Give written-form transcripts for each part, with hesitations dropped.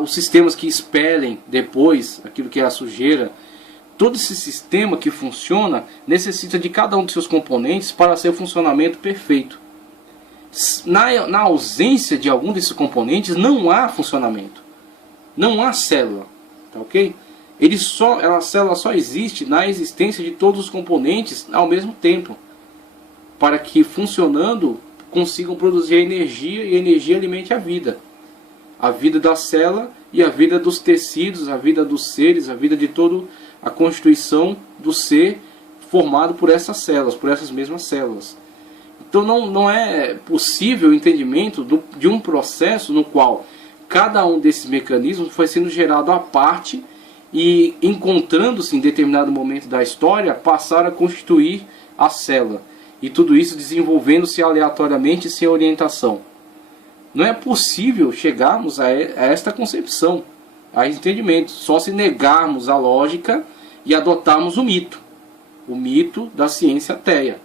os sistemas que expelem depois aquilo que é a sujeira, todo esse sistema que funciona necessita de cada um dos seus componentes para seu funcionamento perfeito. Na ausência de algum desses componentes não há funcionamento, não há célula, tá ok? A célula só existe na existência de todos os componentes ao mesmo tempo, para que funcionando consigam produzir energia e a energia alimente a vida da célula e a vida dos tecidos, a vida dos seres, a vida de toda a constituição do ser formado por essas células, por essas mesmas células. Então não é possível o entendimento de um processo no qual cada um desses mecanismos foi sendo gerado à parte e, encontrando-se em determinado momento da história, passaram a constituir a célula. E tudo isso desenvolvendo-se aleatoriamente sem orientação. Não é possível chegarmos a esta concepção, a esse entendimento, só se negarmos a lógica e adotarmos o mito da ciência ateia.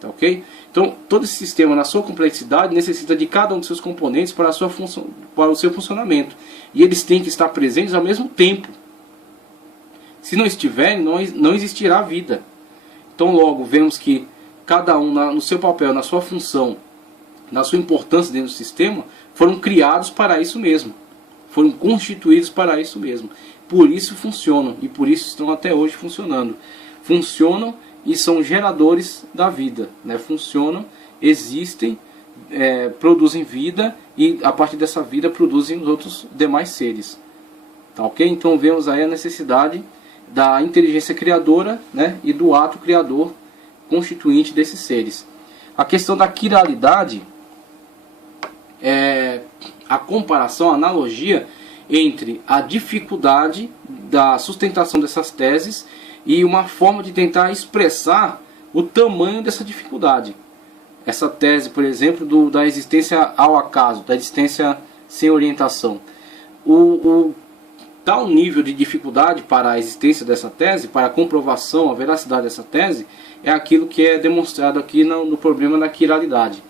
Tá ok? Então, todo esse sistema, na sua complexidade, necessita de cada um dos seus componentes para o seu funcionamento. E eles têm que estar presentes ao mesmo tempo. Se não estiverem, não existirá vida. Então, logo, vemos que cada um, no seu papel, na sua função, na sua importância dentro do sistema, foram criados para isso mesmo. Foram constituídos para isso mesmo. Por isso funcionam e por isso estão até hoje funcionando. Funcionam e são geradores da vida, né? Funcionam, existem, produzem vida e a partir dessa vida produzem os outros demais seres. Tá ok? Então vemos aí a necessidade da inteligência criadora, né? E do ato criador constituinte desses seres. A questão da quiralidade é a comparação, a analogia entre a dificuldade da sustentação dessas teses e uma forma de tentar expressar o tamanho dessa dificuldade. Essa tese, por exemplo, da existência ao acaso, da existência sem orientação. O tal nível de dificuldade para a existência dessa tese, para a comprovação, a veracidade dessa tese, é aquilo que é demonstrado aqui no problema da quiralidade.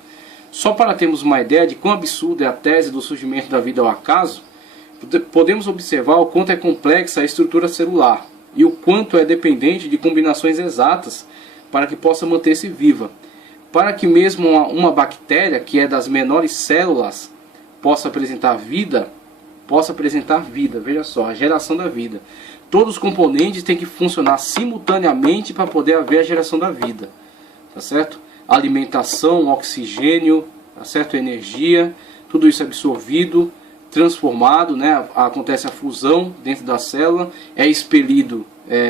Só para termos uma ideia de quão absurda é a tese do surgimento da vida ao acaso, podemos observar o quanto é complexa a estrutura celular e o quanto é dependente de combinações exatas para que possa manter-se viva. Para que mesmo uma bactéria, que é das menores células, possa apresentar vida, veja só, a geração da vida. Todos os componentes têm que funcionar simultaneamente para poder haver a geração da vida, tá certo? Alimentação, oxigênio, tá certo? Energia, tudo isso é absorvido, transformado, né? Acontece a fusão dentro da célula, é expelido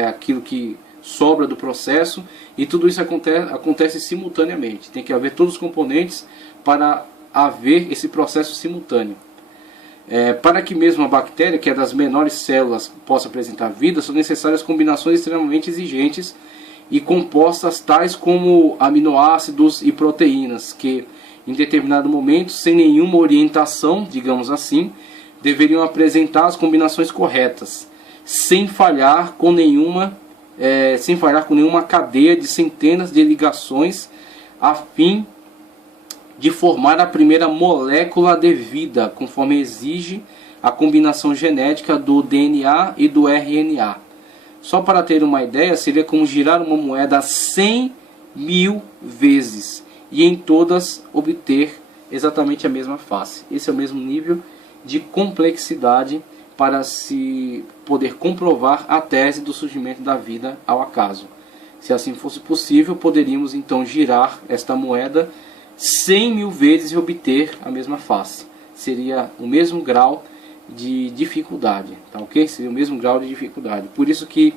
aquilo que sobra do processo e tudo isso acontece simultaneamente. Tem que haver todos os componentes para haver esse processo simultâneo. Para que mesmo a bactéria, que é das menores células, possa apresentar vida, são necessárias combinações extremamente exigentes e compostas tais como aminoácidos e proteínas, que em determinado momento, sem nenhuma orientação, digamos assim, deveriam apresentar as combinações corretas, sem falhar com nenhuma cadeia de centenas de ligações, a fim de formar a primeira molécula de vida, conforme exige a combinação genética do DNA e do RNA. Só para ter uma ideia, seria como girar uma moeda 100.000 vezes e em todas obter exatamente a mesma face. Esse é o mesmo nível de complexidade para se poder comprovar a tese do surgimento da vida ao acaso. Se assim fosse possível, poderíamos então girar esta moeda 100.000 vezes e obter a mesma face. Seria o mesmo grau de dificuldade, tá ok? Seria o mesmo grau de dificuldade. Por isso que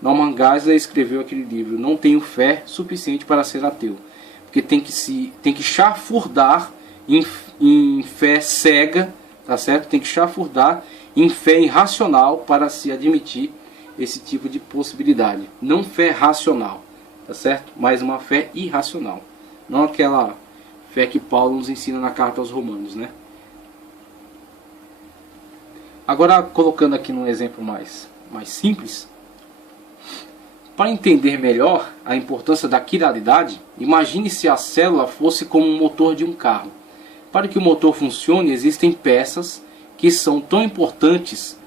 Norman Geisler escreveu aquele livro, Não Tenho Fé Suficiente para Ser Ateu. Porque tem que chafurdar em fé cega, tá certo? Tem que chafurdar em fé irracional para se admitir esse tipo de possibilidade. Não fé racional, tá certo? Mas uma fé irracional. Não aquela fé que Paulo nos ensina na carta aos Romanos, né? Agora, colocando aqui num exemplo mais simples, para entender melhor a importância da quiralidade, imagine se a célula fosse como um motor de um carro. Para que o motor funcione, existem peças que são tão importantes,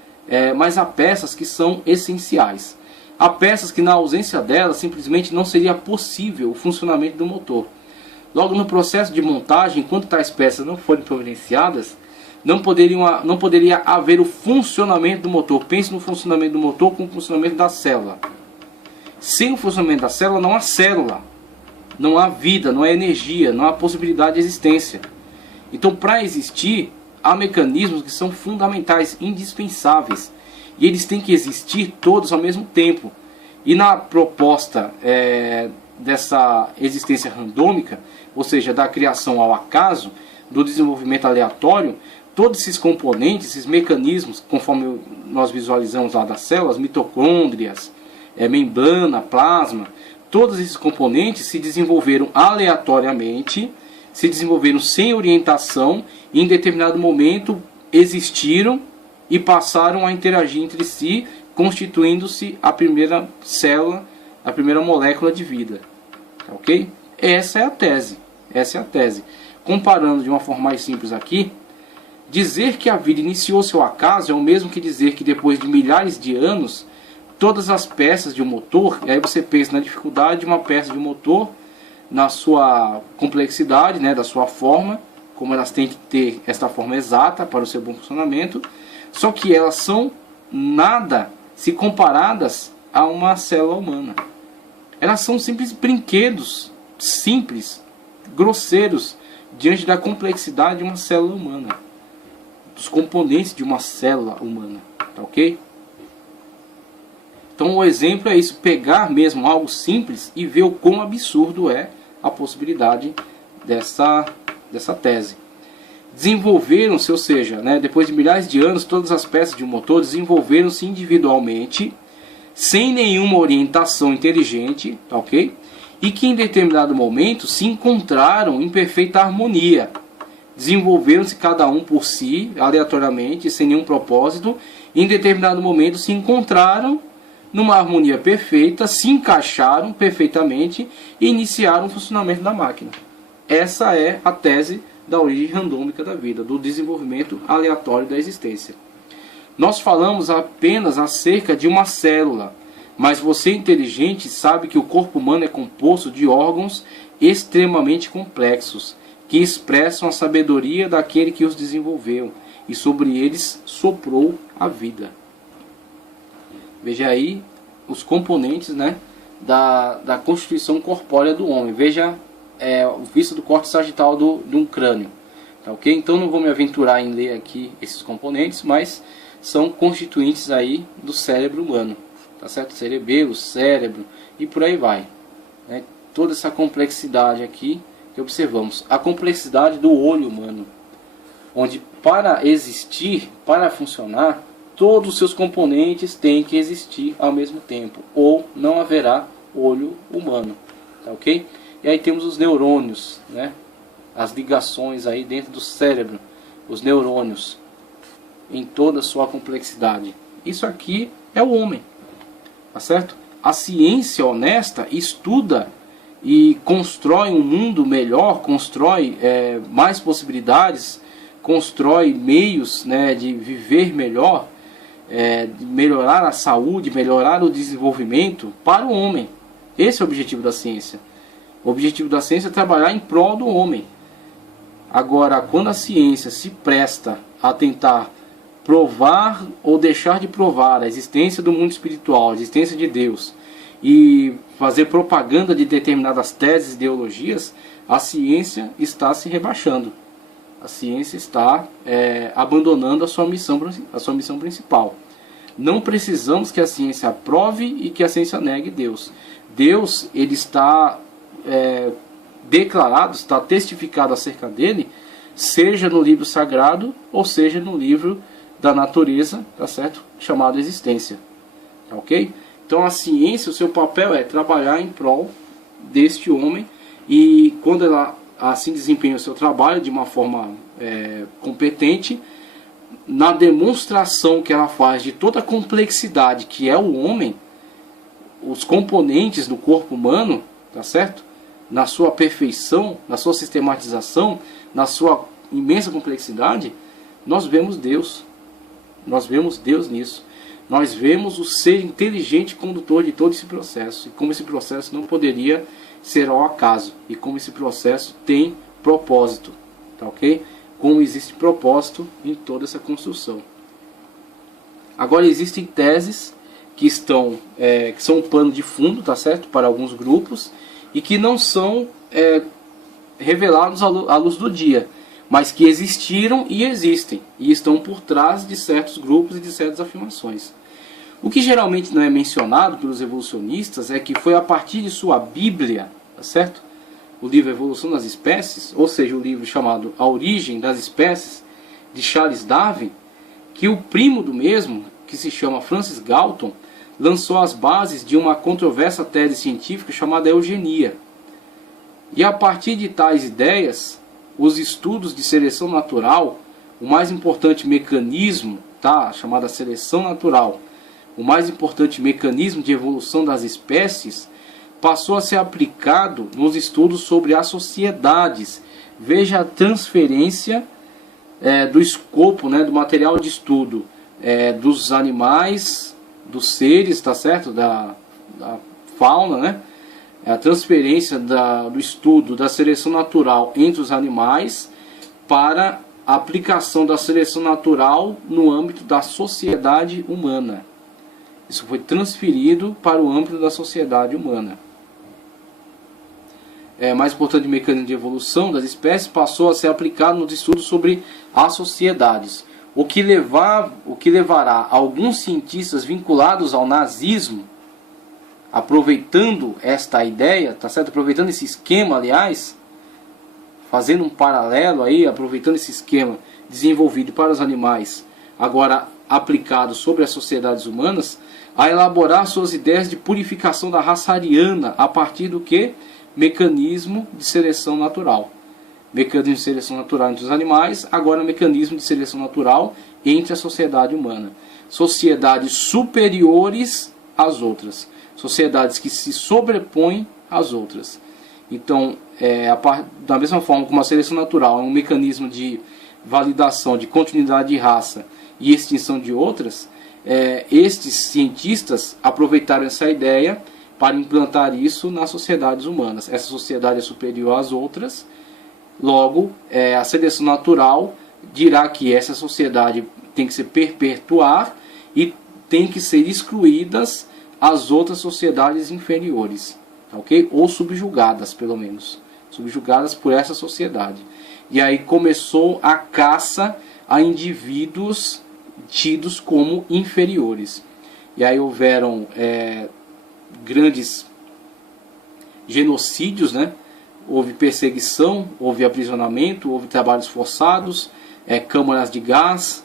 mas há peças que são essenciais. Há peças que, na ausência delas, simplesmente não seria possível o funcionamento do motor. Logo, no processo de montagem, enquanto tais peças não forem providenciadas, não poderia haver o funcionamento do motor. Pense no funcionamento do motor com o funcionamento da célula. Sem o funcionamento da célula, não há célula, não há vida, não há energia, não há possibilidade de existência. Então, para existir, há mecanismos que são fundamentais, indispensáveis. E eles têm que existir todos ao mesmo tempo. E na proposta dessa existência randômica, ou seja, da criação ao acaso, do desenvolvimento aleatório, todos esses componentes, esses mecanismos, conforme nós visualizamos lá das células, mitocôndrias, membrana, plasma, todos esses componentes se desenvolveram aleatoriamente, se desenvolveram sem orientação e em determinado momento existiram e passaram a interagir entre si, constituindo-se a primeira célula, a primeira molécula de vida. Ok? Essa é a tese. Essa é a tese. Comparando de uma forma mais simples aqui, dizer que a vida iniciou seu acaso é o mesmo que dizer que depois de milhares de anos, todas as peças de um motor, e aí você pensa na dificuldade de uma peça de um motor, na sua complexidade, da sua forma, como elas têm que ter esta forma exata para o seu bom funcionamento, só que elas são nada se comparadas a uma célula humana. Elas são simples brinquedos, simples, grosseiros, diante da complexidade de uma célula humana, dos componentes de uma célula humana, tá ok? Então o exemplo é isso, pegar mesmo algo simples e ver o quão absurdo é a possibilidade dessa tese. Desenvolveram-se, ou seja, depois de milhares de anos, todas as peças de um motor desenvolveram-se individualmente, sem nenhuma orientação inteligente, tá ok? E que em determinado momento se encontraram em perfeita harmonia. Desenvolveram-se cada um por si, aleatoriamente, sem nenhum propósito, e em determinado momento se encontraram numa harmonia perfeita, se encaixaram perfeitamente e iniciaram o funcionamento da máquina. Essa é a tese da origem randômica da vida, do desenvolvimento aleatório da existência. Nós falamos apenas acerca de uma célula, mas você inteligente sabe que o corpo humano é composto de órgãos extremamente complexos, que expressam a sabedoria daquele que os desenvolveu, e sobre eles soprou a vida. Veja aí os componentes da constituição corpórea do homem. Veja o visto do corte sagital de um crânio. Tá, ok? Então não vou me aventurar em ler aqui esses componentes, mas são constituintes aí do cérebro humano. Tá certo? Cerebelo, cérebro e por aí vai. Toda essa complexidade aqui que observamos. A complexidade do olho humano, onde para existir, para funcionar, todos os seus componentes têm que existir ao mesmo tempo, ou não haverá olho humano, tá ok? E aí temos os neurônios, as ligações aí dentro do cérebro, os neurônios, em toda a sua complexidade. Isso aqui é o homem, tá certo? A ciência honesta estuda e constrói um mundo melhor, constrói mais possibilidades, constrói meios de viver melhor, de melhorar a saúde, melhorar o desenvolvimento para o homem. Esse é o objetivo da ciência. O objetivo da ciência é trabalhar em prol do homem. Agora, quando a ciência se presta a tentar provar ou deixar de provar a existência do mundo espiritual, a existência de Deus, e fazer propaganda de determinadas teses e ideologias, a ciência está se rebaixando. A ciência está abandonando a sua missão principal. Não precisamos que a ciência aprove e que a ciência negue Deus. Deus, ele está declarado, está testificado acerca dele, seja no livro sagrado ou seja no livro da natureza, tá certo? Chamado existência. Tá ok? Então a ciência, o seu papel é trabalhar em prol deste homem, e quando ela assim desempenha o seu trabalho de uma forma competente, na demonstração que ela faz de toda a complexidade que é o homem, os componentes do corpo humano, tá certo? Na sua perfeição, na sua sistematização, na sua imensa complexidade, nós vemos Deus. Nós vemos Deus nisso. Nós vemos o ser inteligente condutor de todo esse processo. E como esse processo não poderia ser ao acaso. E como esse processo tem propósito. Tá ok? Como existe propósito em toda essa construção. Agora existem teses que são um pano de fundo, tá certo? Para alguns grupos. E que não são revelados à luz do dia. Mas que existiram e existem. E estão por trás de certos grupos e de certas afirmações. O que geralmente não é mencionado pelos evolucionistas é que foi a partir de sua Bíblia, tá certo? O livro Evolução das Espécies, ou seja, o livro chamado A Origem das Espécies, de Charles Darwin, que o primo do mesmo, que se chama Francis Galton, lançou as bases de uma controversa tese científica chamada eugenia. E a partir de tais ideias, os estudos de seleção natural, o mais importante mecanismo, tá, chamada seleção natural, o mais importante mecanismo de evolução das espécies, passou a ser aplicado nos estudos sobre as sociedades. Veja a transferência do escopo, né, do material de estudo dos animais, dos seres, tá certo? Da fauna, né? A transferência do estudo da seleção natural entre os animais para a aplicação da seleção natural no âmbito da sociedade humana. Isso foi transferido para o âmbito da sociedade humana. Mais importante mecanismo de evolução das espécies passou a ser aplicado nos estudos sobre as sociedades. O que levará alguns cientistas vinculados ao nazismo, aproveitando esta ideia, tá certo? Aproveitando esse esquema, aliás, fazendo um paralelo aí, aproveitando esse esquema desenvolvido para os animais, agora aplicado sobre as sociedades humanas, a elaborar suas ideias de purificação da raça ariana a partir do que? Mecanismo de seleção natural. Mecanismo de seleção natural entre os animais, agora mecanismo de seleção natural entre a sociedade humana. Sociedades superiores às outras. Sociedades que se sobrepõem às outras. Então, da mesma forma como a seleção natural é um mecanismo de validação, de continuidade de raça e extinção de outras, estes cientistas aproveitaram essa ideia para implantar isso nas sociedades humanas. Essa sociedade é superior às outras, logo a seleção natural dirá que essa sociedade tem que se perpetuar e tem que ser excluídas as outras sociedades inferiores, ok? Ou subjugadas, pelo menos, subjugadas por essa sociedade. E aí começou a caça a indivíduos tidos como inferiores. E aí houveram grandes genocídios, né? Houve perseguição, houve aprisionamento, houve trabalhos forçados, câmaras de gás,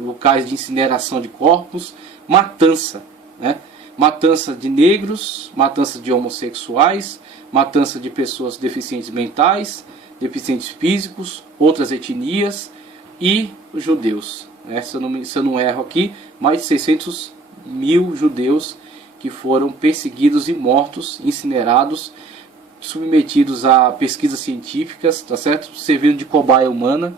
locais de incineração de corpos, matança, né? Matança de negros, matança de homossexuais, matança de pessoas deficientes mentais, deficientes físicos, outras etnias e os judeus. Se eu não erro aqui, mais de 600 mil judeus que foram perseguidos e mortos, incinerados, submetidos a pesquisas científicas, tá certo? Servindo de cobaia humana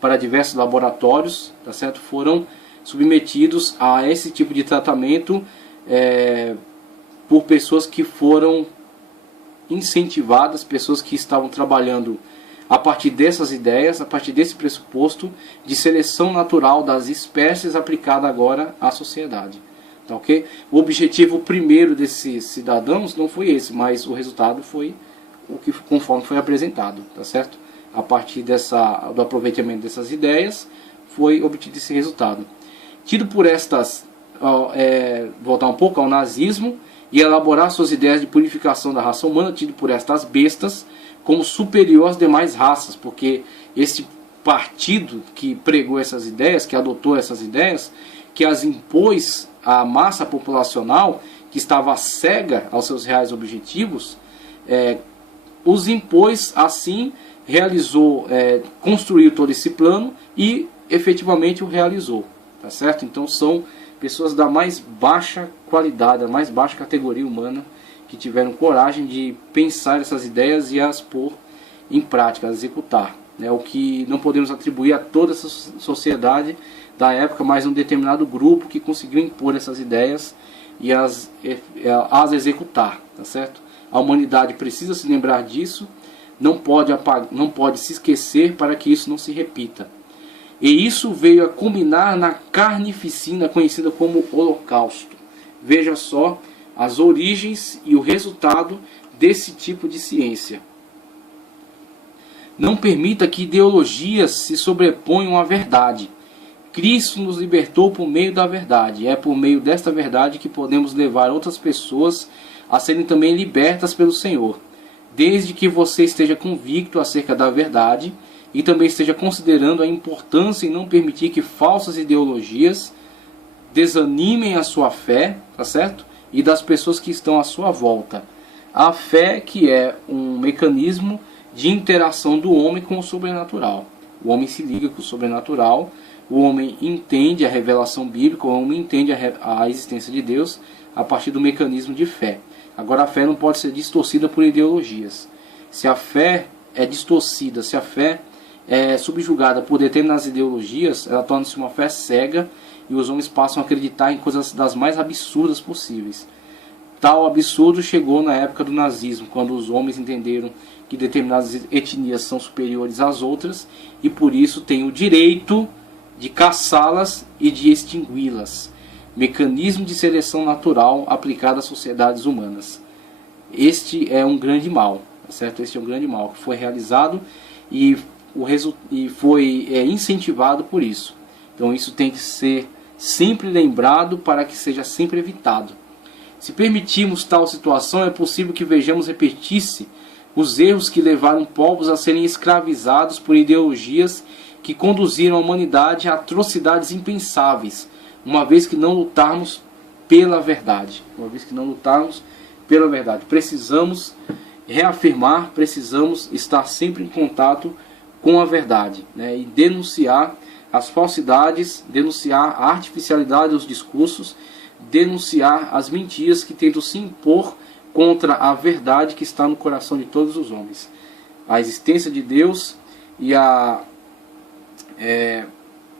para diversos laboratórios, tá certo? Foram submetidos a esse tipo de tratamento por pessoas que foram incentivadas, pessoas que estavam trabalhando a partir dessas ideias, a partir desse pressuposto de seleção natural das espécies aplicada agora à sociedade. Tá, okay? O objetivo primeiro desses cidadãos não foi esse, mas o resultado foi o que conforme foi apresentado, tá certo? A partir do aproveitamento dessas ideias foi obtido esse resultado. Tido por estas, voltar um pouco ao nazismo e elaborar suas ideias de purificação da raça humana, tido por estas bestas como superior às demais raças, porque esse partido que pregou essas ideias, que adotou essas ideias, que as impôs à massa populacional, que estava cega aos seus reais objetivos, os impôs assim, realizou, construiu todo esse plano e efetivamente o realizou, tá certo? Então são pessoas da mais baixa qualidade, da mais baixa categoria humana, que tiveram coragem de pensar essas ideias e as pôr em prática, executar, né, o que não podemos atribuir a toda essa sociedade da época, mas um determinado grupo que conseguiu impor essas ideias e as executar, tá certo? A humanidade precisa se lembrar disso, não pode se esquecer para que isso não se repita. E isso veio a culminar na carnificina conhecida como Holocausto. Veja só as origens e o resultado desse tipo de ciência. Não permita que ideologias se sobreponham à verdade. Cristo nos libertou por meio da verdade. É por meio desta verdade que podemos levar outras pessoas a serem também libertas pelo Senhor. Desde que você esteja convicto acerca da verdade e também esteja considerando a importância em não permitir que falsas ideologias desanimem a sua fé, tá certo? E das pessoas que estão à sua volta. A fé, que é um mecanismo de interação do homem com o sobrenatural. O homem se liga com o sobrenatural, o homem entende a revelação bíblica, o homem entende a existência de Deus a partir do mecanismo de fé. Agora, a fé não pode ser distorcida por ideologias. Se a fé é distorcida, se a fé é subjugada por determinadas ideologias, ela torna-se uma fé cega e os homens passam a acreditar em coisas das mais absurdas possíveis. Tal absurdo chegou na época do nazismo, quando os homens entenderam que determinadas etnias são superiores às outras e por isso têm o direito de caçá-las e de extingui-las. Mecanismo de seleção natural aplicado às sociedades humanas. Este é um grande mal, certo? Este é um grande mal que foi realizado e foi incentivado por isso. Então isso tem que ser sempre lembrado para que seja sempre evitado. Se permitirmos tal situação, é possível que vejamos repetir-se os erros que levaram povos a serem escravizados por ideologias que conduziram a humanidade a atrocidades impensáveis, uma vez que não lutarmos pela verdade. Precisamos reafirmar, precisamos estar sempre em contato com a verdade, né? E denunciar as falsidades, denunciar a artificialidade dos discursos, denunciar as mentiras que tentam se impor contra a verdade que está no coração de todos os homens. A existência de Deus e a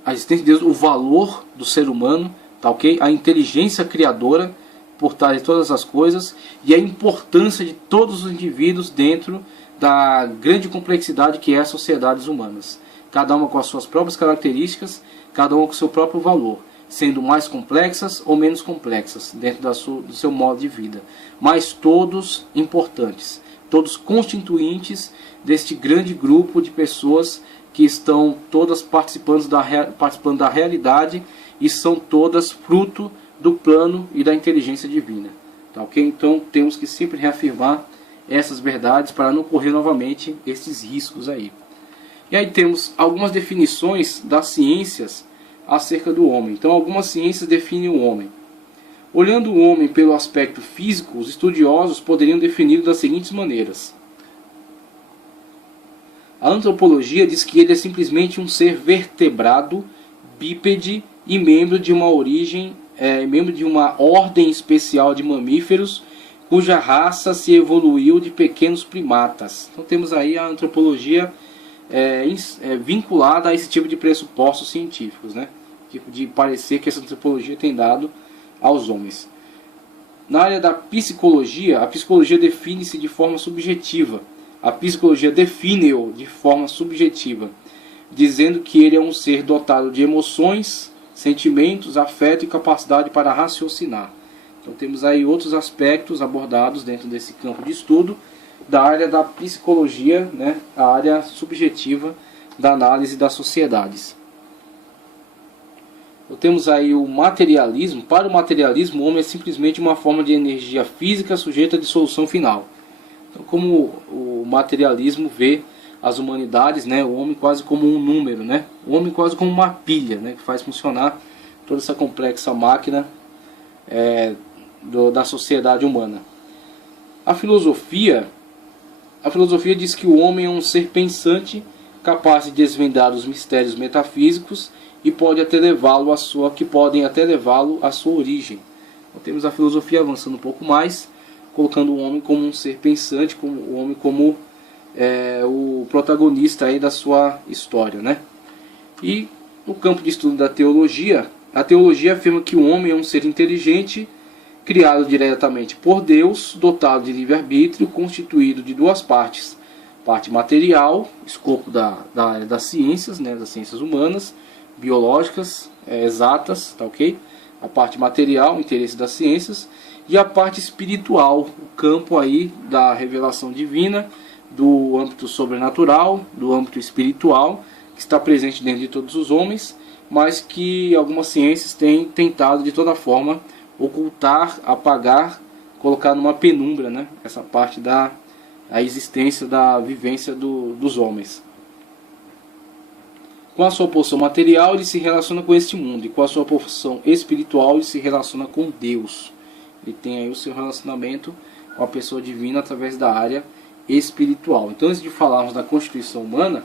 existência de Deus, o valor do ser humano, tá ok? A inteligência criadora por trás de todas as coisas e a importância de todos os indivíduos dentro da grande complexidade que é as sociedades humanas. Cada uma com as suas próprias características, cada uma com o seu próprio valor, sendo mais complexas ou menos complexas dentro do seu modo de vida, mas todos importantes, todos constituintes deste grande grupo de pessoas que estão todas participando da realidade e são todas fruto do plano e da inteligência divina. Tá, ok? Então temos que sempre reafirmar essas verdades para não correr novamente esses riscos aí. E aí temos algumas definições das ciências acerca do homem. Então algumas ciências definem o homem. Olhando o homem pelo aspecto físico, os estudiosos poderiam defini-lo das seguintes maneiras. A antropologia diz que ele é simplesmente um ser vertebrado, bípede e membro de uma ordem especial de mamíferos cuja raça se evoluiu de pequenos primatas. Então temos aí a antropologia vinculada a esse tipo de pressupostos científicos, né? Tipo de parecer que essa antropologia tem dado aos homens. Na área da psicologia, a psicologia define-se de forma subjetiva. A psicologia define-o de forma subjetiva, dizendo que ele é um ser dotado de emoções, sentimentos, afeto e capacidade para raciocinar. Então temos aí outros aspectos abordados dentro desse campo de estudo da área da psicologia, né, a área subjetiva da análise das sociedades. Então, temos aí o materialismo. Para o materialismo, o homem é simplesmente uma forma de energia física sujeita à dissolução final. Então, como o materialismo vê as humanidades, né, o homem quase como um número, né, o homem quase como uma pilha, né, que faz funcionar toda essa complexa máquina da sociedade humana. A filosofia diz que o homem é um ser pensante, capaz de desvendar os mistérios metafísicos e podem até levá-lo à sua origem. Então, temos a filosofia avançando um pouco mais, colocando o homem como um ser pensante, como o homem como o protagonista aí da sua história, né? E no campo de estudo da teologia, a teologia afirma que o homem é um ser inteligente, criado diretamente por Deus, dotado de livre-arbítrio, constituído de duas partes: parte material, escopo da área das ciências, né, das ciências humanas, biológicas, exatas, tá ok? A parte material, o interesse das ciências, e a parte espiritual, o campo aí da revelação divina, do âmbito sobrenatural, do âmbito espiritual, que está presente dentro de todos os homens, mas que algumas ciências têm tentado de toda forma ocultar, apagar, colocar numa penumbra, né, essa parte da existência, da vivência dos homens. Com a sua porção material, ele se relaciona com este mundo, e com a sua porção espiritual, ele se relaciona com Deus. Ele tem aí o seu relacionamento com a pessoa divina através da área espiritual. Então, antes de falarmos da constituição humana,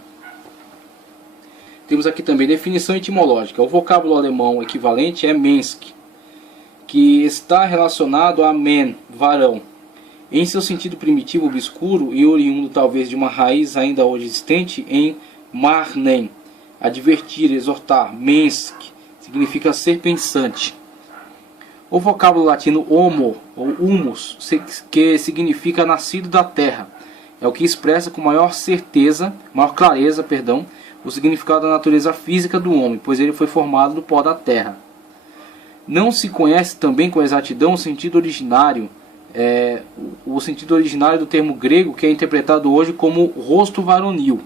temos aqui também definição etimológica. O vocábulo alemão equivalente é Mensch, que está relacionado a men, varão. Em seu sentido primitivo obscuro e oriundo talvez de uma raiz ainda hoje existente em marnen, advertir, exortar. Mensch significa ser pensante. O vocábulo latino homo, ou humus, que significa nascido da terra, é o que expressa com maior clareza, o significado da natureza física do homem, pois ele foi formado do pó da terra. Não se conhece também com exatidão o sentido originário do termo grego, que é interpretado hoje como rosto varonil,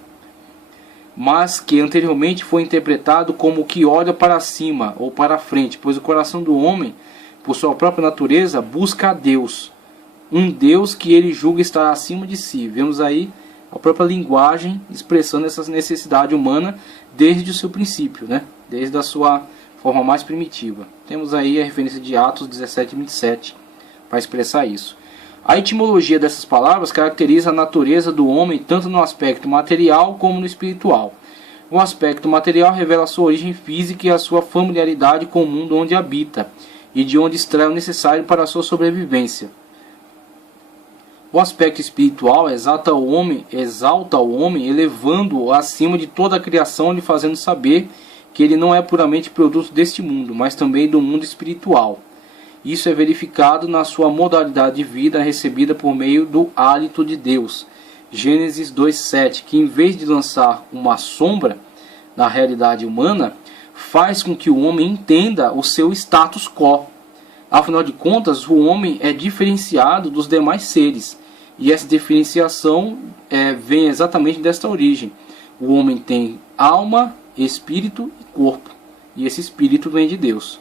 mas que anteriormente foi interpretado como que olha para cima ou para frente, pois o coração do homem, por sua própria natureza, busca a Deus, um Deus que ele julga estar acima de si. Vemos aí a própria linguagem expressando essa necessidade humana desde o seu princípio, né? Desde a sua forma mais primitiva. Temos aí a referência de Atos 17 e 27 para expressar isso. A etimologia dessas palavras caracteriza a natureza do homem tanto no aspecto material como no espiritual. O aspecto material revela a sua origem física e a sua familiaridade com o mundo onde habita e de onde extrai o necessário para a sua sobrevivência. O aspecto espiritual exalta o homem, elevando-o acima de toda a criação, lhe fazendo saber que ele não é puramente produto deste mundo, mas também do mundo espiritual. Isso é verificado na sua modalidade de vida recebida por meio do hálito de Deus. Gênesis 2:7, que em vez de lançar uma sombra na realidade humana, faz com que o homem entenda o seu status quo. Afinal de contas, o homem é diferenciado dos demais seres, e essa diferenciação vem exatamente desta origem. O homem tem alma, espírito e corpo, e esse espírito vem de Deus.